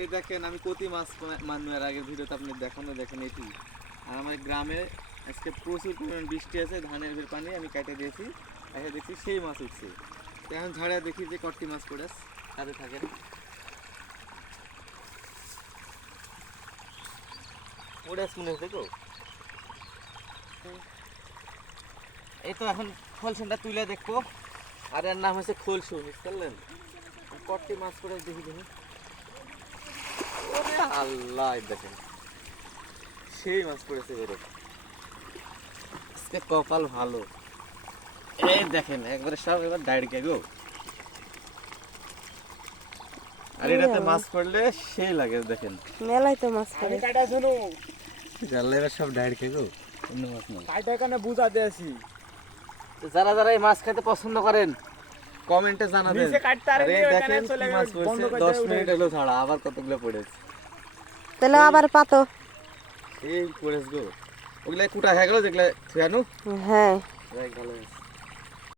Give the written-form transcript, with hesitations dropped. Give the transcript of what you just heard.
এই দেখেন আমি কতি মাছ মারনো এর আগের ভিডিওতে আপনি দেখেন এটি। আর আমার গ্রামে আজকে প্রচুর পরিমাণ বৃষ্টি আছে, ধানের ভের পানি আমি কেটে দিয়েছি, এসে দেখছি সেই মাছ উঠছে। তো এখন ঝাড়া দেখি যে কটি মাছ পড়েছে, তাতে থাকেন। পড়েছে মনে হচ্ছে তো। এই তো এখন খোলসনটা তুলে দেখবো। আর এর নাম হচ্ছে খোলসু, বুঝতে পারলেন? কটি মাছ পড়ে দেখি দেখি। ওরে আল্লাহ, দেখেন সেই মাছ পড়েছে বেরো। আজকে কপাল ভালো। এই দেখেন একবারে সব এবার ডাইরেক্ট গো। আর এটাতে মাছ পড়লে সেই লাগে, দেখেন মেলাই তো মাছ পড়ে। কাটা শুনো জানলে এবার সব ডাইরেক্ট গো, অন্য মাছ নয়। কাটা কানে বুঝা দিয়েছি তো যারা যারা এই মাছ খেতে পছন্দ করেন কমেন্টে জানাবেন। নিচে কাটতে আরে আরে ওখানে দেখেন চলে কি গেল, মাছ বন্ধ পড়ছে, করে 10 দিয়ে মিনিট উঠে হলো ছাড়া, আবার কতগুলো পড়েছে। তাহলে আবার পাতো। এই পড়েছে গো, ওগুলা কুটা হয়ে গেল যেগুলা ছুয়ানো। হ্যাঁ ভালো আছে।